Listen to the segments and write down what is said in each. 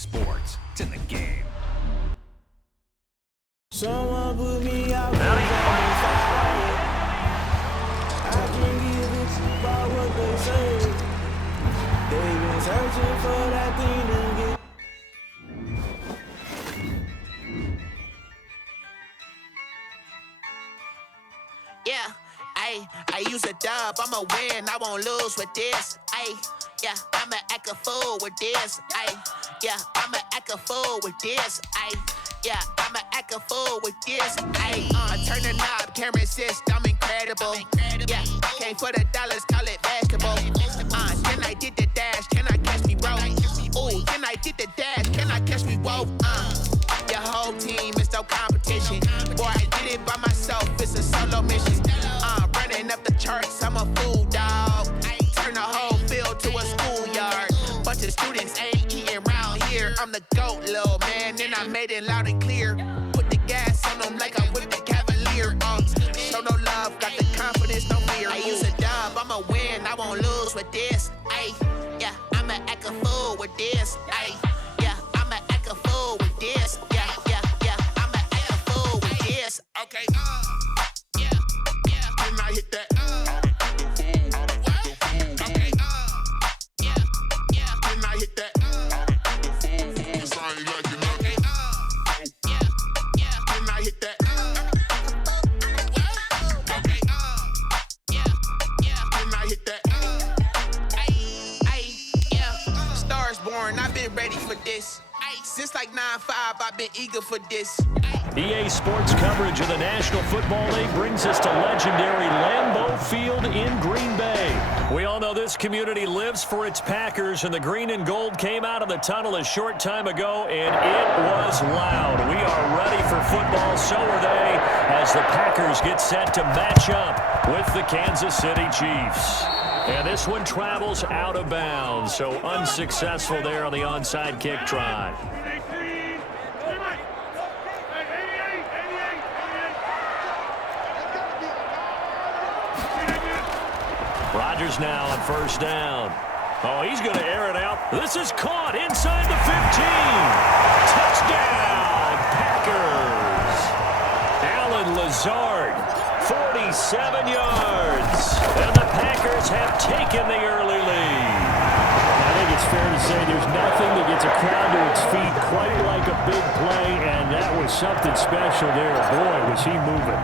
sports. It's in the game. Someone put me out on the fire. I can't give a shit about what they say. They've been searching for that thing to get. Yeah, I use a dub, I'ma win, I won't lose with this. Yeah, I'ma act a fool with this. Yeah, I'ma act a fool with this. Yeah, I'ma act a fool with this. I turn the knob, camera assist, I'm incredible. Yeah, came for the dollars, call it basketball. Can I get the dash? Can I catch me, bro? Ooh, can I get the dash? Can I catch me, whoa? Your whole team is no competition. Boy, I did it by myself, it's a solo mission. Running up the charts, I'm a fool, dog. Turn the whole field to a schoolyard. Bunch of students ain't eating round here. I'm the GOAT, little man, and I made it loud and clear. Put the gas on them like I'm with the Cavalier. Show no love, got the confidence, no fear. I use a dub, I'ma win, I won't lose with this. Yeah, I'ma act a fool with this. Yeah, I'ma act a fool with this. Yeah, I'ma act a fool with this. Okay, yeah, can I hit that? Okay, yeah, can I hit that? Can I hit that? Okay, can I hit that? Yeah, Stars born, I've been ready for this. Since like 9-5, I've been eager for this. EA Sports coverage of the National Football League brings us to legendary Lambeau Field in Green Bay. We all know this community lives for its Packers, and the green and gold came out of the tunnel a short time ago, and it was loud. We are ready for football, so are they, as the Packers get set to match up with the Kansas City Chiefs. And this one travels out of bounds, so unsuccessful there on the onside kick try. Rodgers now on first down. Oh, he's going to air it out. This is caught inside the 15. Touchdown, Packers. Alan Lazard, 47 yards. And the Packers have taken the early lead. I think it's fair to say there's nothing that gets a crowd to its feet quite like a big play, and that was something special there. Boy, was he moving.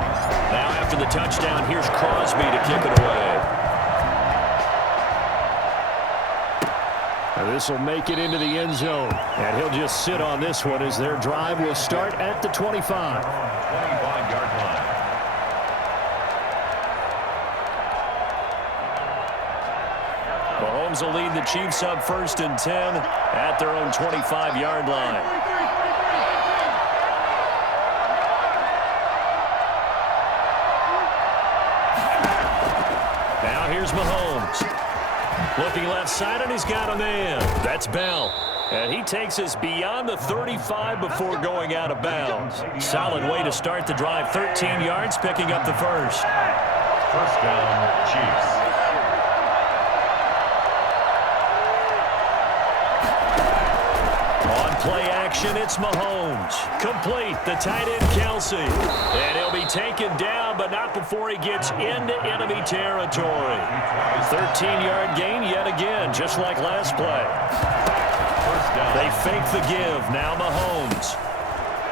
Now after the touchdown, here's Crosby to kick it away. This will make it into the end zone, and he'll just sit on this one as their drive will start at the 25. 25-yard line. Mahomes will lead the Chiefs up 1st and 10 at their own 25-yard line. Now here's Mahomes. Looking left side, and he's got a man. That's Bell. And he takes us beyond the 35 before going out of bounds. Solid way to start the drive. 13 yards, picking up the first. First down, Chiefs. Play action, it's Mahomes. Complete, the tight end Kelsey. And he'll be taken down, but not before he gets into enemy territory. 13-yard gain yet again, just like last play. They fake the give, now Mahomes.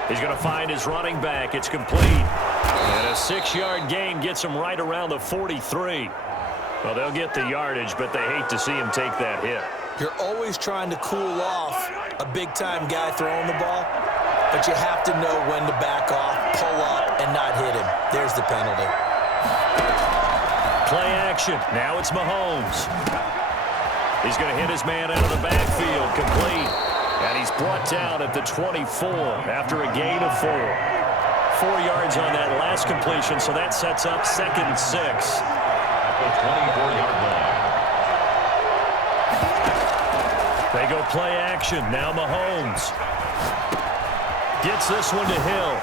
He's going to find his running back, it's complete. And a 6-yard gain gets him right around the 43. Well, they'll get the yardage, but they hate to see him take that hit. You're always trying to cool off a big-time guy throwing the ball, but you have to know when to back off, pull up, and not hit him. There's the penalty. Play action. Now it's Mahomes. He's going to hit his man out of the backfield, complete. And he's brought down at the 24 after a gain of 4. 4 yards on that last completion, so that sets up 2nd and 6. At the 24-yard line. They go play action. Now Mahomes gets this one to Hill.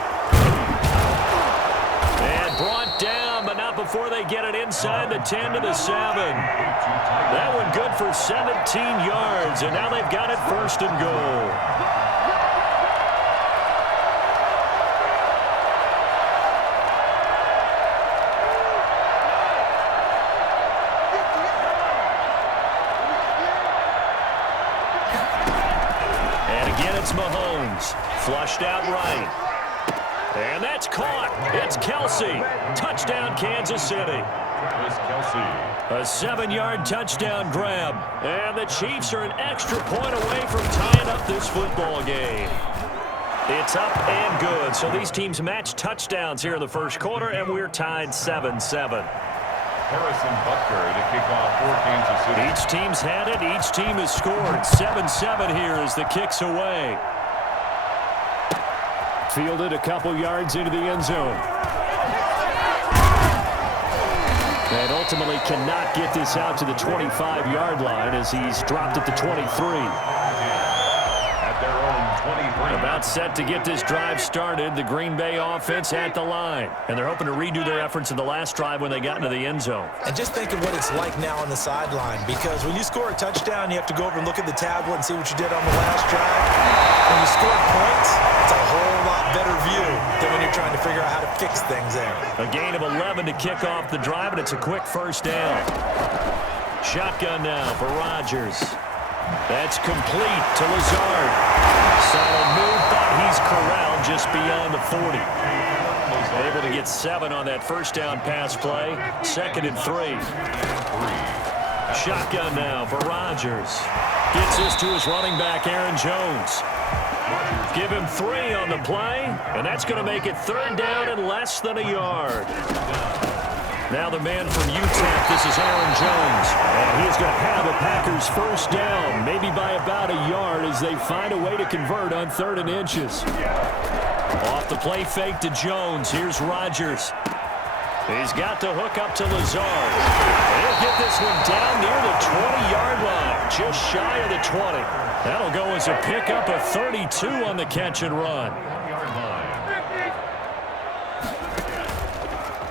And brought down, but not before they get it inside the 10 to the 7. That one good for 17 yards, and now they've got it 1st and goal. It's Mahomes, flushed out right. And that's caught. It's Kelsey. Touchdown, Kansas City. A 7-yard touchdown grab. And the Chiefs are an extra point away from tying up this football game. It's up and good. So these teams match touchdowns here in the first quarter, and we're tied 7-7. Harrison Butker to kick off for Kansas City. Each team's had it. Each team has scored. 7-7 here as the kick's away. Fielded a couple yards into the end zone. And ultimately cannot get this out to the 25-yard line as he's dropped at the 23. Their own 23. About set to get this drive started. The Green Bay offense at the line. And they're hoping to redo their efforts in the last drive when they got into the end zone. And just think of what it's like now on the sideline, because when you score a touchdown, you have to go over and look at the tablet and see what you did on the last drive. When you score points, it's a whole lot better view than when you're trying to figure out how to fix things there. A gain of 11 to kick off the drive, and it's a quick 1st down. Shotgun now for Rodgers. That's complete to Lazard. Solid move, but he's corralled just beyond the 40. Able to get 7 on that 1st down pass play. 2nd and 3. Shotgun now for Rodgers. Gets this to his running back, Aaron Jones. Give him 3 on the play, and that's going to make it 3rd down and less than a yard. Now the man from UTEP, this is Aaron Jones. And he's going to have the Packers 1st down, maybe by about a yard as they find a way to convert on 3rd and inches. Off the play fake to Jones. Here's Rodgers. He's got to hook up to Lazard. He'll get this one down near the 20-yard line, just shy of the 20. That'll go as a pickup of 32 on the catch and run.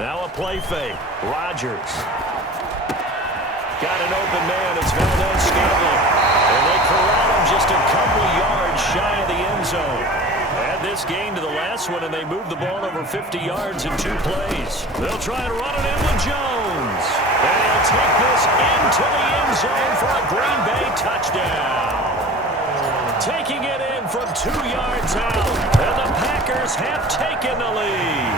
Now a play fake. Rodgers. Got an open man. It's Valdez-Scantling. And they corral him just a couple yards shy of the end zone. Add this gain to the last one, and they move the ball over 50 yards in 2 plays. They'll try and run it in with Jones. And he'll take this into the end zone for a Green Bay touchdown. Taking it in from 2 yards out. And the Packers have taken the lead.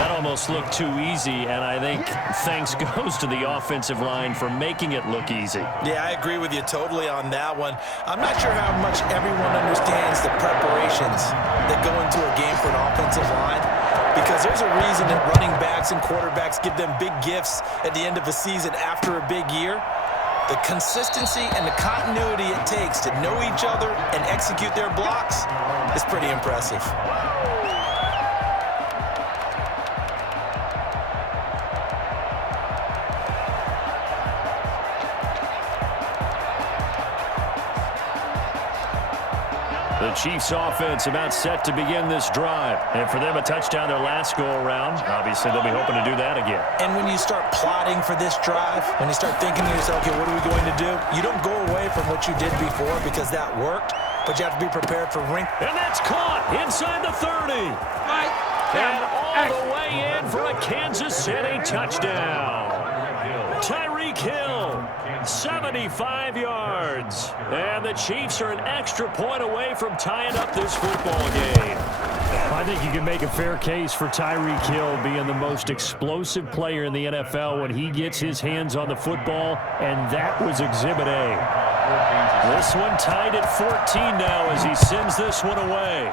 That almost looked too easy, and I think thanks goes to the offensive line for making it look easy. Yeah, I agree with you totally on that one. I'm not sure how much everyone understands the preparations that go into a game for an offensive line, because there's a reason that running backs and quarterbacks give them big gifts at the end of the season after a big year. The consistency and the continuity it takes to know each other and execute their blocks is pretty impressive. The Chiefs offense about set to begin this drive. And for them, a touchdown their last go-around. Obviously, they'll be hoping to do that again. And when you start plotting for this drive, when you start thinking to yourself, okay, what are we going to do? You don't go away from what you did before because that worked, but you have to be prepared for ring. And that's caught inside the 30. And all the way in for a Kansas City touchdown. Tyreek Hill, 75 yards. And the Chiefs are an extra point away from tying up this football game. I think you can make a fair case for Tyreek Hill being the most explosive player in the NFL when he gets his hands on the football, and that was Exhibit A. This one tied at 14 now as he sends this one away.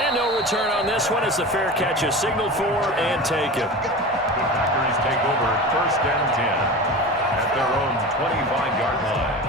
And no return on this one as the fair catch is signaled for and taken. Packers take over 1st and 10 at their own 25-yard line.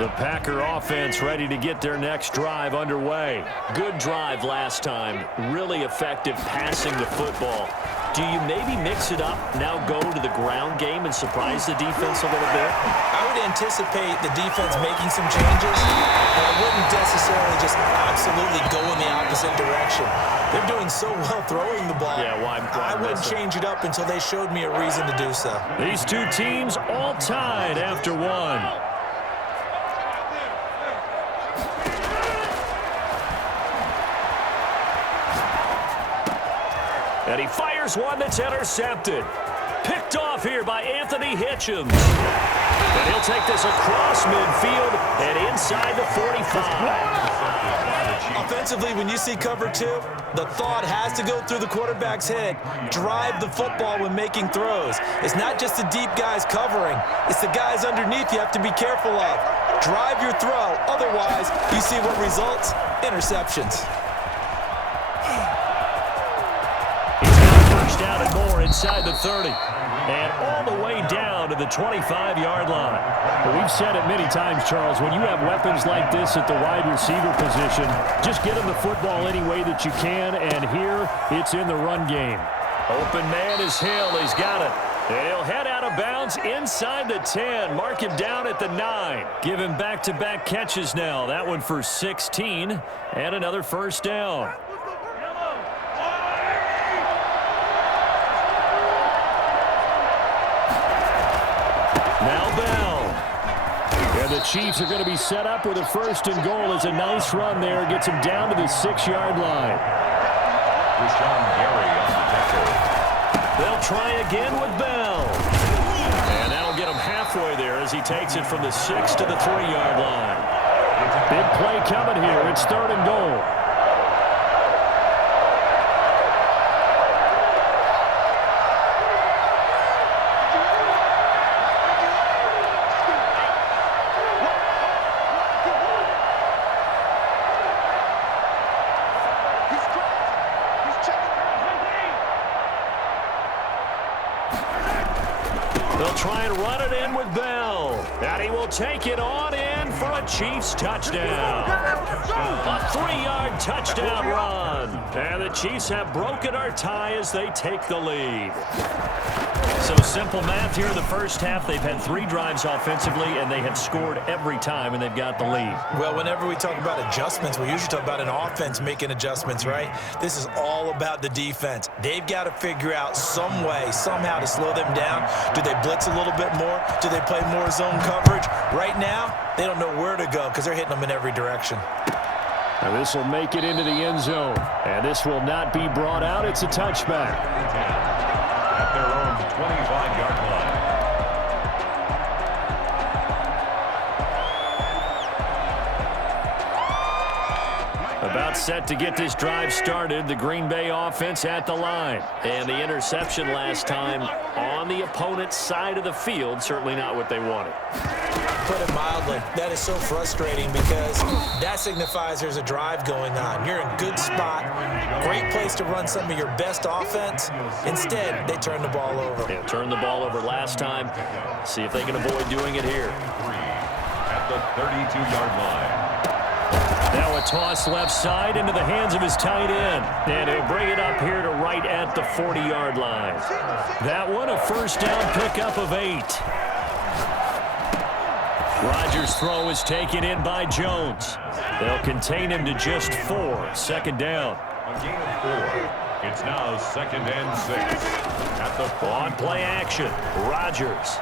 The Packer offense ready to get their next drive underway. Good drive last time. Really effective passing the football. Do you maybe mix it up, now go to the ground game and surprise the defense a little bit? I would anticipate the defense making some changes, but I wouldn't necessarily just absolutely go in the opposite direction. They're doing so well throwing the ball. Yeah, I wouldn't change it up until they showed me a reason to do so. These two teams all tied after one. And he fires one that's intercepted. Picked off here by Anthony Hitchens. And he'll take this across midfield and inside the 45. Offensively, when you see cover two, the thought has to go through the quarterback's head. Drive the football when making throws. It's not just the deep guys covering. It's the guys underneath you have to be careful of. Drive your throw. Otherwise, you see what results? Interceptions. First down and more inside the 30. And all the way down to the 25-yard line. Well, we've said it many times, Charles, when you have weapons like this at the wide receiver position, just get them the football any way that you can, and here it's in the run game. Open man is Hill. He's got it. And he'll head out of bounds inside the 10. Mark him down at the 9. Give him back-to-back catches now. That one for 16 and another first down. Now Bell. And the Chiefs are going to be set up with a first and goal. It's a nice run there. Gets him down to the 6-yard line. They'll try again with Bell. And that'll get him halfway there as he takes it from the 6 to the 3-yard line. Big play coming here. It's 3rd and goal. They'll try and run it in with Bell. And he will take it on in for a Chiefs touchdown. A 3-yard touchdown run. And the Chiefs have broken our tie as they take the lead. So simple math here in the first half. They've had 3 drives offensively, and they have scored every time, and they've got the lead. Well, whenever we talk about adjustments, we usually talk about an offense making adjustments, right? This is all about the defense. They've got to figure out some way, somehow to slow them down. Do they blitz a little bit more? Do they play more zone coverage? Right now, they don't know where to go because they're hitting them in every direction. Now this will make it into the end zone. And this will not be brought out. It's a touchback. At their own 25-yard line. About set to get this drive started. The Green Bay offense at the line. And the interception last time on the opponent's side of the field. Certainly not what they wanted. Put it mildly, that is so frustrating because that signifies there's a drive going on. You're in a good spot, great place to run some of your best offense. Instead, they turn the ball over. They turned the ball over last time. See if they can avoid doing it here. At the 32-yard line. Now a toss left side into the hands of his tight end. And he'll bring it up here to right at the 40-yard line. That one a first down pickup of 8. Rodgers' throw is taken in by Jones. They'll contain him to just 4. 2nd down. A gain of 4. It's now 2nd and 6. At the On play action, Rodgers.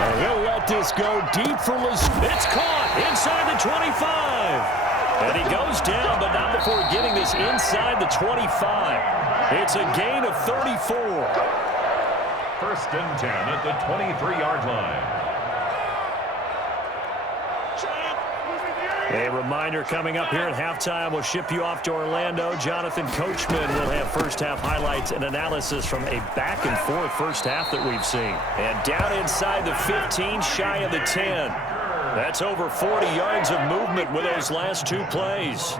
And he'll let this go deep for It's caught inside the 25. And he goes down, but not before getting this inside the 25. It's a gain of 34. 1st and 10 at the 23-yard line. A reminder coming up here at halftime. We'll ship you off to Orlando. Jonathan Coachman will have first half highlights and analysis from a back and forth first half that we've seen. And down inside the 15, shy of the 10. That's over 40 yards of movement with those last 2 plays.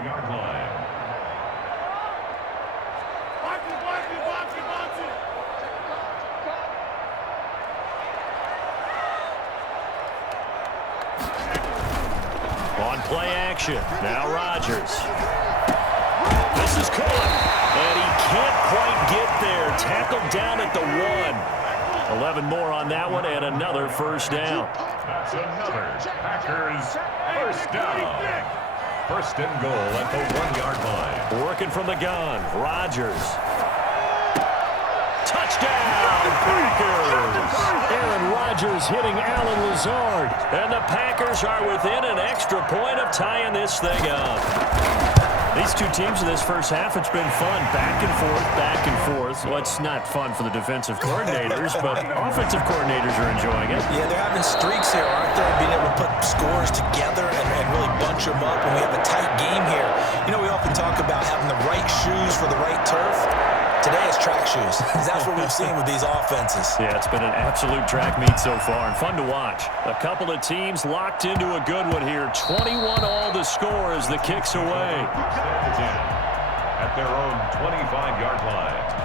On play action, now Rodgers. This is caught, and he can't quite get tackled down at the 1. 11 more on that one and another first down. That's another Packers first down. First and goal at the 1-yard line. Working from the gun, Rodgers. Touchdown, Packers! Aaron Rodgers hitting Alan Lazard. And the Packers are within an extra point of tying this thing up. These two teams in this first half, it's been fun. Back and forth, back and forth. Well, it's not fun for the defensive coordinators, but offensive coordinators are enjoying it. Yeah, they're having streaks here, aren't they? Being able to put scores together and really bunch them up. And we have a tight game here. You know, we often talk about having the right shoes for the right turf. Today is track shoes. That's what we've seen with these offenses. Yeah, it's been an absolute track meet so far and fun to watch. A couple of teams locked into a good one here. 21 all the score as the kick's away. At their own 25-yard line.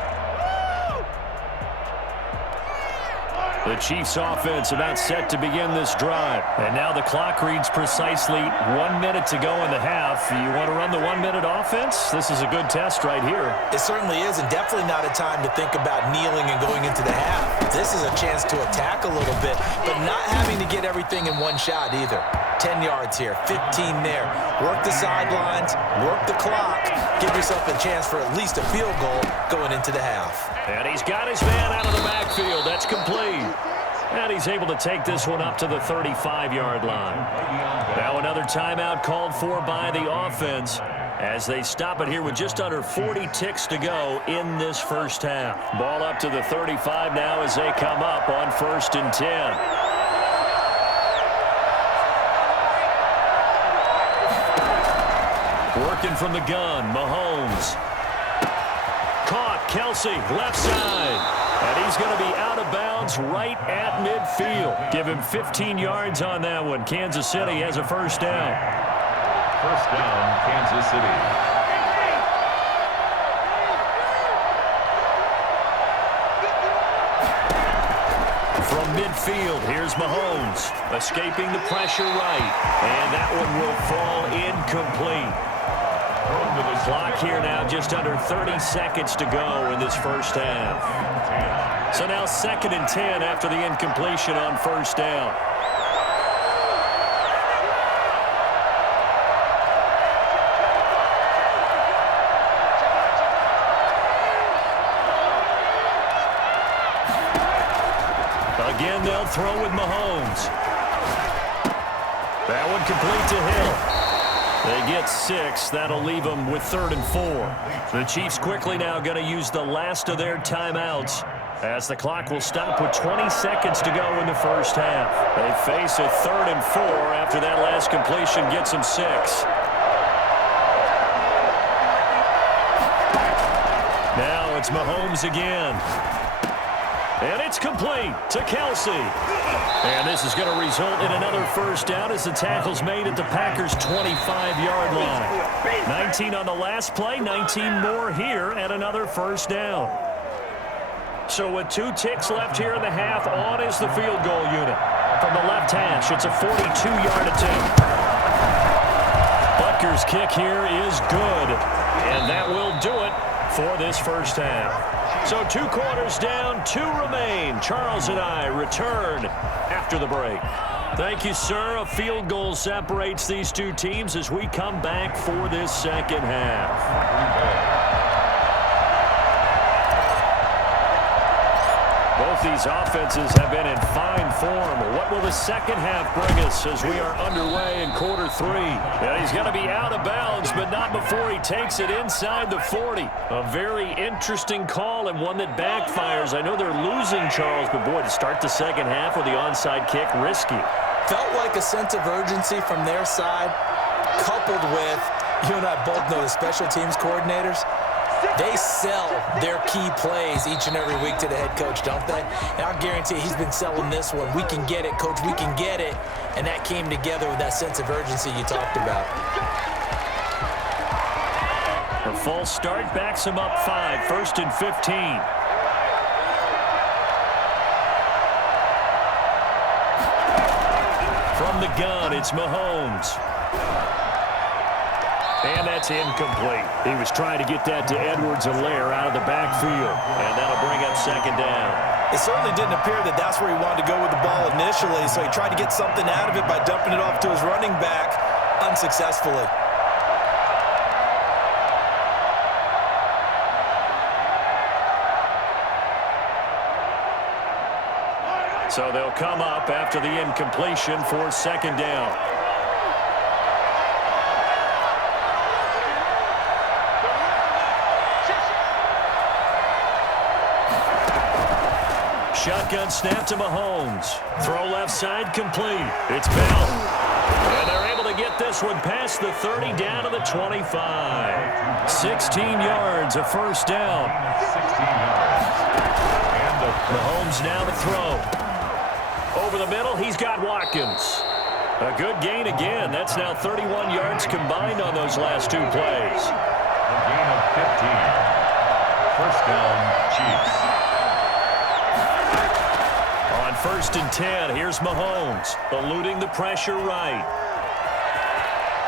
The Chiefs offense about set to begin this drive. And now the clock reads precisely 1 minute to go in the half. You want to run the 1 minute offense? This is a good test right here. It certainly is, and definitely not a time to think about kneeling and going into the half. This is a chance to attack a little bit, but not having to get everything in one shot either. 10 yards here, 15 there. Work the sidelines, work the clock. Give yourself a chance for at least a field goal going into the half. And he's got his man out of the backfield. That's complete. And he's able to take this one up to the 35-yard line. Now another timeout called for by the offense as they stop it here with just under 40 ticks to go in this first half. Ball up to the 35 now as they come up on 1st and 10. Working from the gun, Mahomes. Caught, Kelsey, left side. And he's going to be out of bounds right at midfield. Give him 15 yards on that one. Kansas City has a first down. First down, Kansas City. From midfield, here's Mahomes. Escaping the pressure right. And that one will fall incomplete. Clock here now, just under 30 seconds to go in this first half. So now 2nd and 10 after the incompletion on first down. Again, they'll throw with Mahomes. That one complete to Hill. They get 6. That'll leave them with 3rd and 4. The Chiefs quickly now going to use the last of their timeouts as the clock will stop with 20 seconds to go in the first half. They face a 3rd and 4 after that last completion gets them 6. Now it's Mahomes again. And it's complete to Kelsey. And this is going to result in another first down as the tackle's made at the Packers' 25-yard line. 19 on the last play, 19 more here, and another first down. So with 2 ticks left here in the half, on is the field goal unit. From the left hash, it's a 42-yard attempt. Butker's kick here is good, and that will do it for this first half. So 2 quarters down, 2 remain. Charles and I return after the break. Thank you, sir. A field goal separates these two teams as we come back for this second half. Both these offenses have been in fine form. What will the second half bring us as we are underway in quarter 3? And he's going to be out of bounds, but not before he takes it inside the 40. A very interesting call and one that backfires. I know they're losing, Charles, but boy, to start the second half with the onside kick, risky. Felt like a sense of urgency from their side, coupled with, you and I both know the special teams coordinators. They sell their key plays each and every week to the head coach, don't they? And I guarantee he's been selling this one. We can get it, coach, we can get it. And that came together with that sense of urgency you talked about. A false start backs him up 5, 1st and 15. From the gun, it's Mahomes. And that's incomplete. He was trying to get that to Edwards-Helaire out of the backfield. And that'll bring up second down. It certainly didn't appear that that's where he wanted to go with the ball initially, so he tried to get something out of it by dumping it off to his running back unsuccessfully. So they'll come up after the incompletion for second down. Shotgun snap to Mahomes. Throw left side complete. It's Bell. And they're able to get this one past the 30 down to the 25. 16 yards, a first down. 16 yards. And Mahomes now to throw. Over the middle, he's got Watkins. A good gain again. That's now 31 yards combined on those last two plays. a gain of 15. First down, Chiefs. On 1st and 10, here's Mahomes, eluding the pressure right.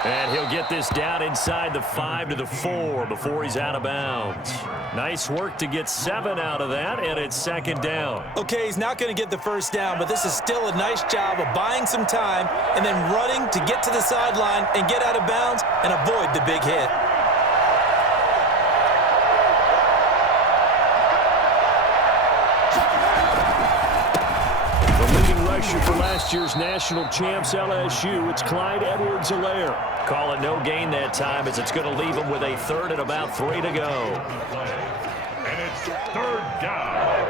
And he'll get this down inside the 5 to the 4 before he's out of bounds. Nice work to get 7 out of that, and it's second down. Okay, he's not going to get the first down, but this is still a nice job of buying some time and then running to get to the sideline and get out of bounds and avoid the big hit. For last year's national champs LSU, it's Clyde Edwards-Helaire. Call it no gain that time, as it's going to leave him with a third and about 3 to go. And it's third down.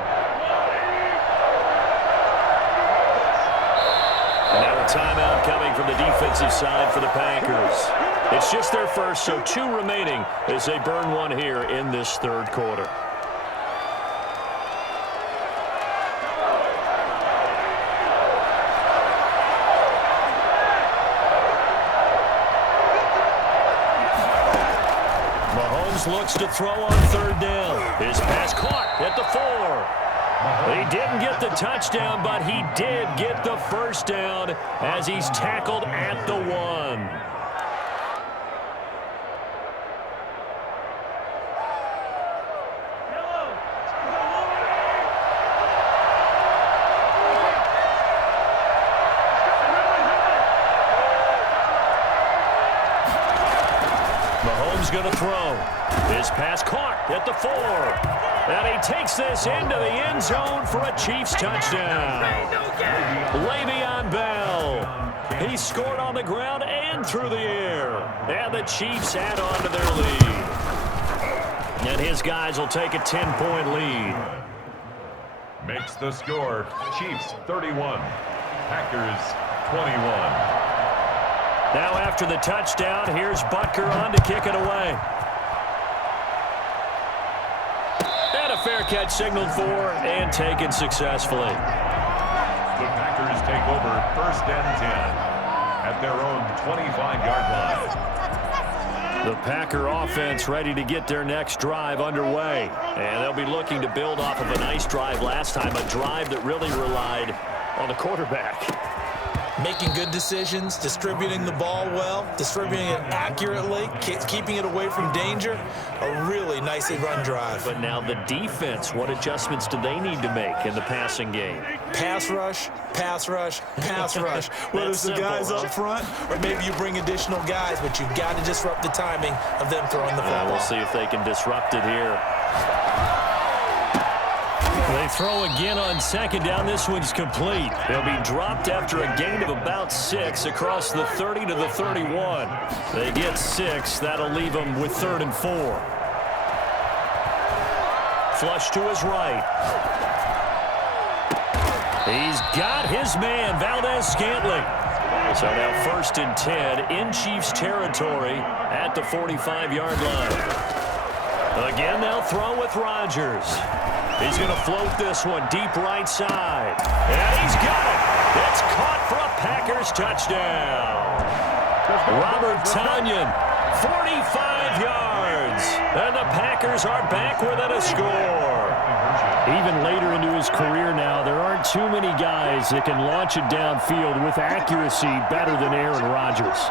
And now a timeout coming from the defensive side for the Packers. It's just their first, so 2 remaining as they burn one here in this third quarter. Looks to throw on third down. His pass caught at the 4. He didn't get the touchdown, but he did get the first down as he's tackled at the 1. Mahomes going to throw. His pass caught at the 4. And he takes this into the end zone for a Chiefs touchdown. Le'Veon Bell. He scored on the ground and through the air. And the Chiefs add on to their lead. And his guys will take a 10-point lead. Makes the score Chiefs 31, Packers 21. Now after the touchdown, here's Butker on to kick it away. And a fair catch signaled for and taken successfully. The Packers take over 1st and 10 at their own 25-yard line. The Packer offense ready to get their next drive underway. And they'll be looking to build off of a nice drive last time, a drive that really relied on the quarterback. Making good decisions, distributing the ball well, distributing it accurately, keeping it away from danger. A really nicely run drive. But now the defense, what adjustments do they need to make in the passing game? Pass rush, pass rush, pass rush. Whether it's the guys up front or maybe you bring additional guys, but you've got to disrupt the timing of them throwing the football. We'll see if they can disrupt it here. They throw again on second down. This one's complete. They'll be dropped after a gain of about 6 across the 30 to the 31. They get 6. That'll leave them with 3rd and 4. Flush to his right. He's got his man, Valdez-Scantling. So now 1st and 10 in Chiefs territory at the 45-yard line. Again, they'll throw with Rodgers. He's going to float this one deep right side. And he's got it. It's caught for a Packers touchdown. Robert Tonyan, 45 yards. And the Packers are back within a score. Even later into his career now, there aren't too many guys that can launch it downfield with accuracy better than Aaron Rodgers.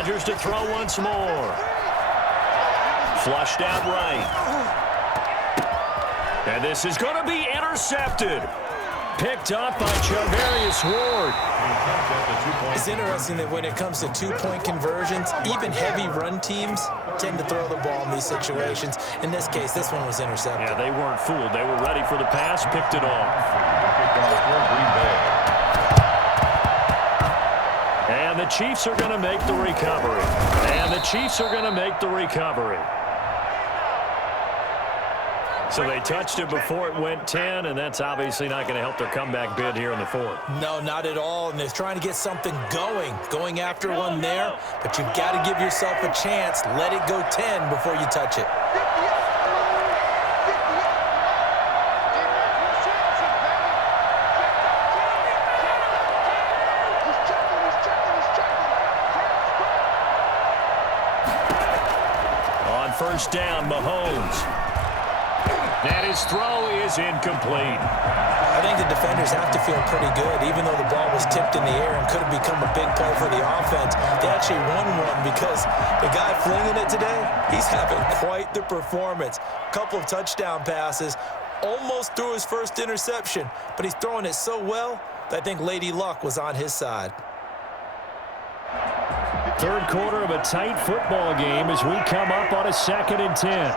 Rodgers to throw once more. Flushed out right. And this is going to be intercepted. Picked up by Charvarius Ward. It's interesting that when it comes to two-point conversions, even heavy run teams tend to throw the ball in these situations. In this case, this one was intercepted. Yeah, they weren't fooled. They were ready for the pass, picked it off. And the Chiefs are going to make the recovery. And the Chiefs are going to make the recovery. So they touched it before it went 10, and that's obviously not going to help their comeback bid here in the fourth. No, not at all, and they're trying to get something going after one there, but you've got to give yourself a chance. Let it go 10 before you touch it. On first down, Mahomes. And his throw is incomplete. I think the defenders have to feel pretty good. Even though the ball was tipped in the air and could have become a big play for the offense, they actually won one because the guy flinging it today, he's having quite the performance. Couple of touchdown passes, almost threw his first interception, but he's throwing it so well that I think Lady Luck was on his side. Third quarter of a tight football game as we come up on a 2nd and 10.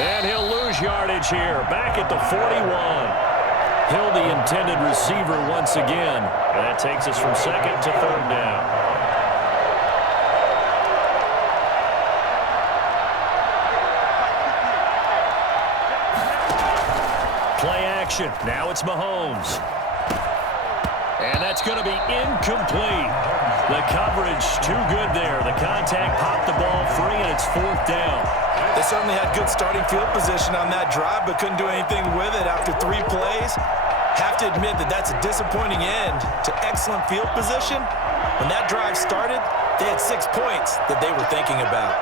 And he'll lose yardage here. Back at the 41. Hill, the intended receiver once again. And that takes us from 2nd to 3rd down. Play action. Now it's Mahomes. And that's going to be incomplete. The coverage too good there. The contact popped the ball free, and it's 4th down. They certainly had good starting field position on that drive, but couldn't do anything with it after 3 plays. Have to admit that that's a disappointing end to excellent field position. When that drive started, they had 6 points that they were thinking about.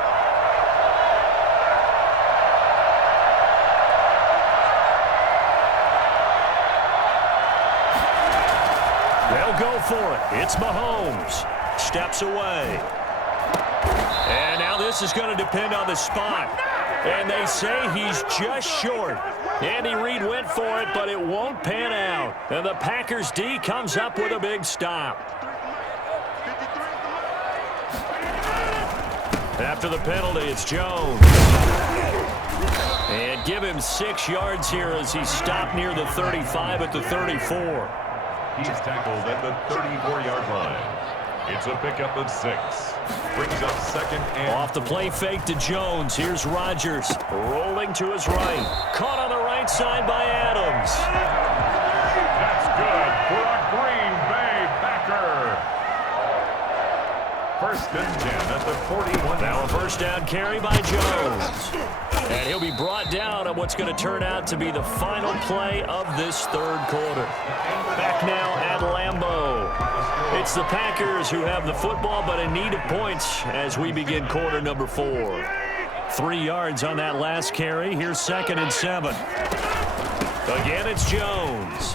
They'll go for it. It's Mahomes. Steps away. And now this is going to depend on the spot. And they say he's just short. Andy Reid went for it, but it won't pan out. And the Packers D comes up with a big stop. After the penalty, it's Jones. And give him 6 yards here as he's stopped near the 35 at the 34. He's tackled at the 34-yard line. It's a pickup of 6. Brings up 2nd and... Off the play fake to Jones. Here's Rodgers rolling to his right. Caught on the right side by Adams. That's good for a Green Bay Packer. 1st and 10 at the 41. Now a first down carry by Jones. And he'll be brought down on what's going to turn out to be the final play of this 3rd quarter. Back now at Lambeau. It's the Packers who have the football, but in need of points as we begin quarter number 4. 3 yards on that last carry. Here's 2nd and 7. Again, it's Jones.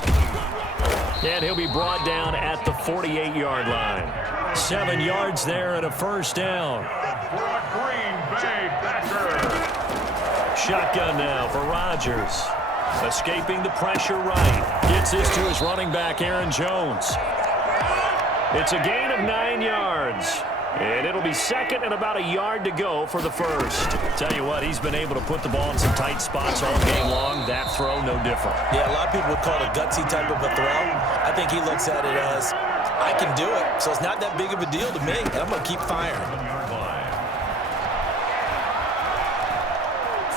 And he'll be brought down at the 48-yard line. 7 yards there and a first down. For a Green Bay Packer. Shotgun now for Rodgers. Escaping the pressure right. Gets this to his running back, Aaron Jones. It's a gain of 9 yards. And it'll be 2nd and about a yard to go for the first. Tell you what, he's been able to put the ball in some tight spots all game long. That throw, no different. Yeah, a lot of people would call it a gutsy type of a throw. I think he looks at it as, I can do it, so it's not that big of a deal to me, and I'm going to keep firing.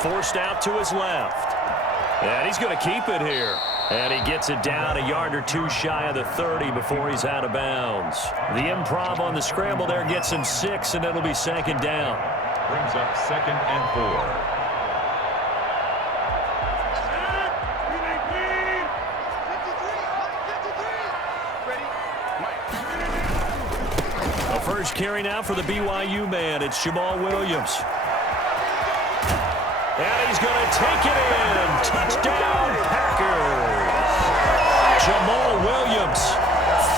Forced out to his left. And he's going to keep it here. And he gets it down a yard or 2 shy of the 30 before he's out of bounds. The improv on the scramble there gets him 6, and it'll be 2nd down. Brings up 2nd and 4. A first carry now for the BYU man. It's Jamal Williams. And he's going to take it in. Touchdown, Packers. Jamal Williams,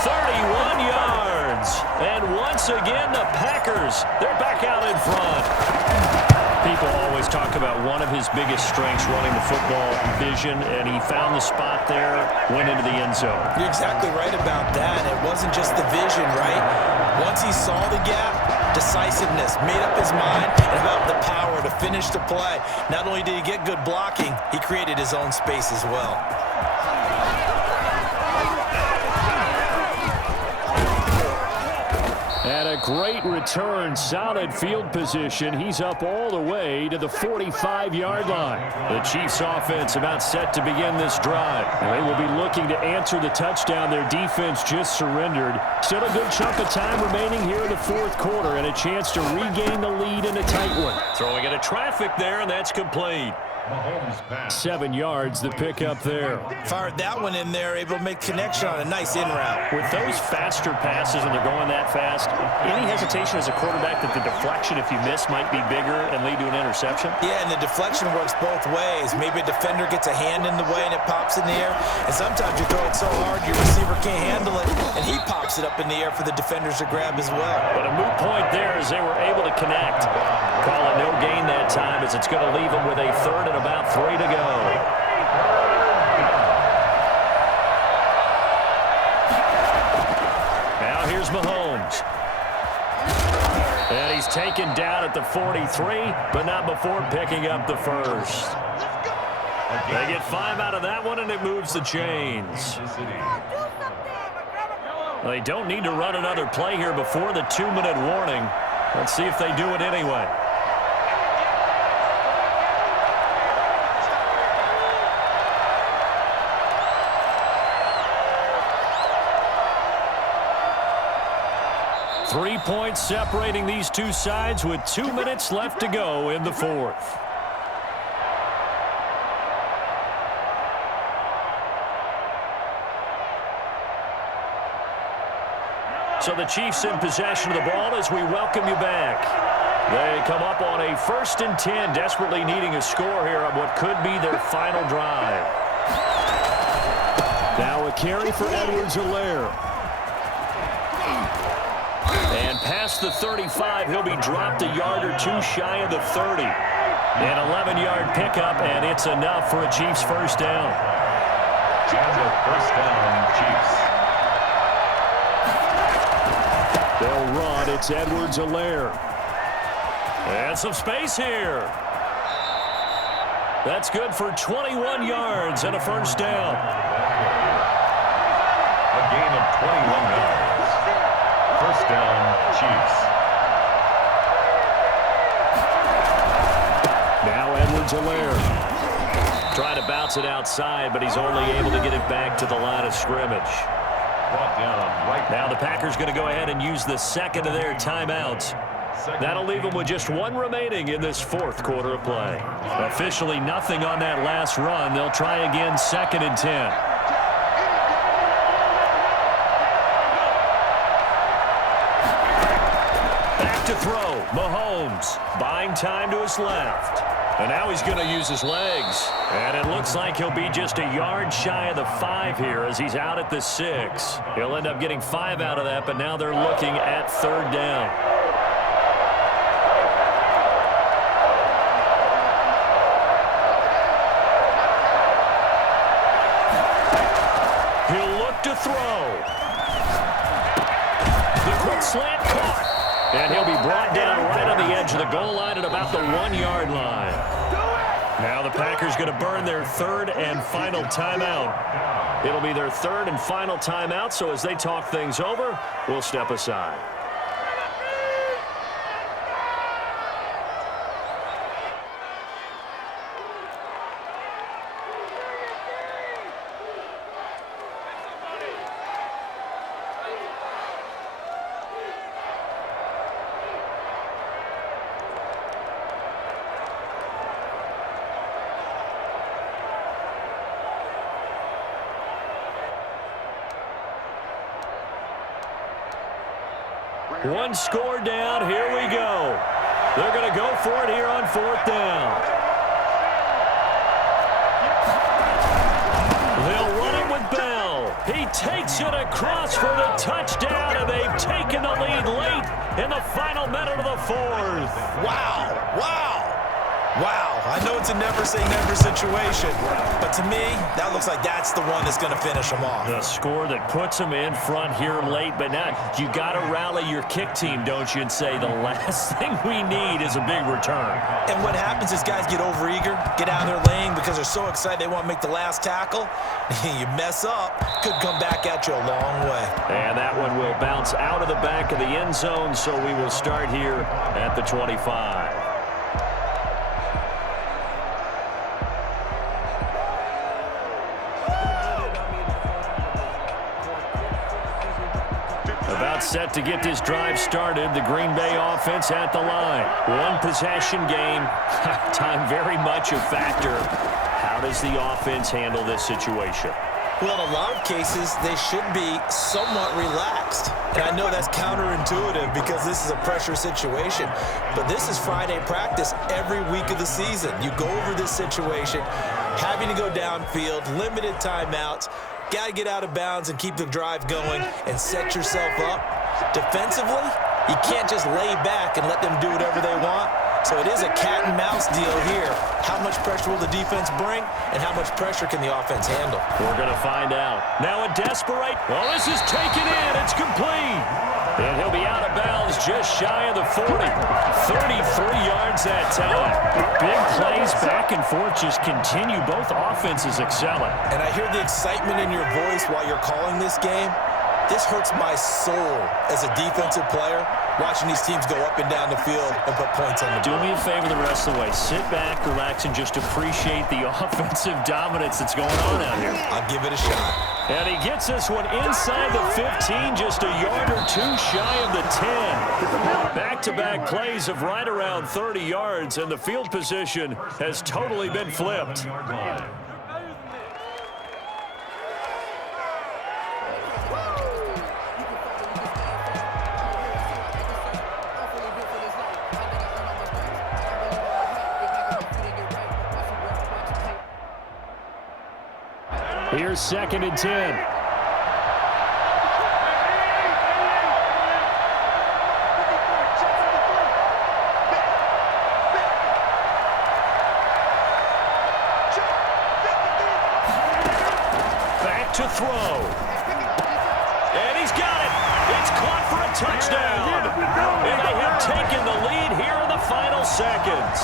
31 yards. And once again, the Packers, they're back out in front. People always talk about one of his biggest strengths running the football, vision, and he found the spot there, went into the end zone. You're exactly right about that. It wasn't just the vision, right? Once he saw the gap, decisiveness, made up his mind, and about the power to finish the play. Not only did he get good blocking, he created his own space as well. And a great return, solid field position. He's up all the way to the 45-yard line. The Chiefs offense about set to begin this drive. And they will be looking to answer the touchdown. Their defense just surrendered. Still a good chunk of time remaining here in the fourth quarter and a chance to regain the lead in a tight one. Throwing into traffic there, and that's complete. 7 yards, the pickup there. Fired that one in there, able to make connection on a nice in route. With those faster passes and they're going that fast, any hesitation as a quarterback that the deflection, if you miss, might be bigger and lead to an interception? Yeah, and the deflection works both ways. Maybe a defender gets a hand in the way and it pops in the air. And sometimes you throw it so hard your receiver can't handle it, and he pops it up in the air for the defenders to grab as well. But a moot point there as they were able to connect. Call it no gain that time as it's going to leave them with a third and about 3 to go. Now here's Mahomes. And he's taken down at the 43, but not before picking up the first. They get 5 out of that one, and it moves the chains. They don't need to run another play here before the 2-minute warning. Let's see if they do it anyway. Three points separating these two sides with 2 minutes left to go in the fourth. So the Chiefs in possession of the ball as we welcome you back. They come up on a 1st and 10, desperately needing a score here on what could be their final drive. Now a carry for Edwards-Helaire. And past the 35, he'll be dropped a yard or two shy of the 30. An 11-yard pickup, and it's enough for a Chiefs first down. First down, Chiefs. They'll run. It's Edwards-Helaire. And some space here. That's good for 21 yards and a first down. A gain of 21 yards. First down, Chiefs. Now Edwards-Helaire. Trying to bounce it outside, but he's only able to get it back to the line of scrimmage. Brought down right. Now the Packers going to go ahead and use the second of their timeouts. That'll leave them with just one remaining in this fourth quarter of play. Officially nothing on that last run. They'll try again 2nd and 10. To throw, Mahomes buying time to his left. And now he's going to use his legs. And it looks like he'll be just a yard shy of the 5 here as he's out at the 6. He'll end up getting 5 out of that, but now they're looking at 3rd down. He'll look to throw. The quick slant caught. And he'll be brought down right on the edge of the goal line at about the 1-yard line. Now the Packers going to burn their 3rd and final timeout. It'll be their 3rd and final timeout, so as they talk things over, we'll step aside. One score down. Here we go. They're going to go for it here on 4th down. They'll run it with Bell. takes it across for the touchdown, and they've taken the lead late in the final minute of the fourth. Wow, wow. Wow, I know it's a never-say-never situation, but to me, that looks like that's the one that's going to finish them off. The score that puts them in front here late, but now you got to rally your kick team, don't you, and say the last thing we need is a big return. And what happens is guys get overeager, get out of their lane because they're so excited they want to make the last tackle. You mess up, could come back at you a long way. And that one will bounce out of the back of the end zone, so we will start here at the 25. About set to get this drive started, the Green Bay offense at the line. One possession game, time very much a factor. How does the offense handle this situation? Well, in a lot of cases, they should be somewhat relaxed. And I know that's counterintuitive because this is a pressure situation. But this is Friday practice every week of the season. You go over this situation, having to go downfield, limited timeouts, got to get out of bounds and keep the drive going and set yourself up. Defensively, you can't just lay back and let them do whatever they want. So it is a cat and mouse deal here. How much pressure will the defense bring, and how much pressure can the offense handle? We're going to find out. Now a desperate. Well, this is taken in. It's complete. And he'll be out of bounds just shy of the 40. 33 yards that time. Big plays back and forth just continue. Both offenses excelling. And I hear the excitement in your voice while you're calling this game. This hurts my soul as a defensive player, watching these teams go up and down the field and put points on the board. Do me a favor the rest of the way. Sit back, relax, and just appreciate the offensive dominance that's going on out here. I'll give it a shot. And he gets this one inside the 15, just a yard or two shy of the 10. Back-to-back plays of right around 30 yards, and the field position has totally been flipped. Here's 2nd and 10. Back to throw. And he's got it. It's caught for a touchdown. And they have taken the lead here in the final seconds.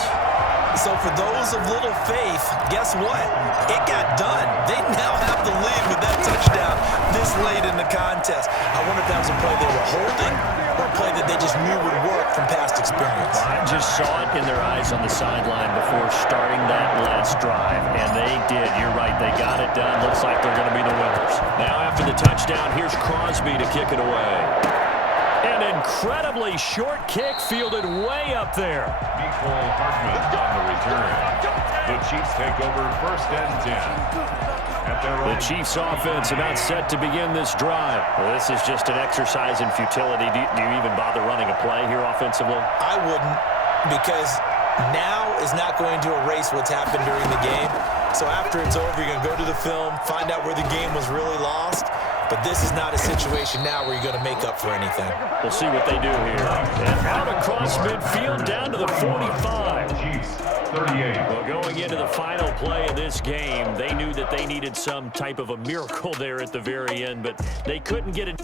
So for those of little faith, guess what? It got done. They now have the lead with that touchdown this late in the contest. I wonder if that was a play they were holding or a play that they just knew would work from past experience. I just saw it in their eyes on the sideline before starting that last drive, and they did. You're right. They got it done. Looks like they're going to be the winners. Now after the touchdown, here's Crosby to kick it away. An incredibly short kick fielded way up there. Nicole Hartman on the return. The Chiefs take over 1st and 10. At their own. The Chiefs offense about set to begin this drive. Well, this is just an exercise in futility. Do you even bother running a play here offensively? I wouldn't, because now is not going to erase what's happened during the game. So after it's over, you're going to go to the film, find out where the game was really lost. But this is not a situation now where you're going to make up for anything. We'll see what they do here. And out across midfield down to the 45. Chiefs, 38. Well, going into the final play of this game, they knew that they needed some type of a miracle there at the very end, but they couldn't get it.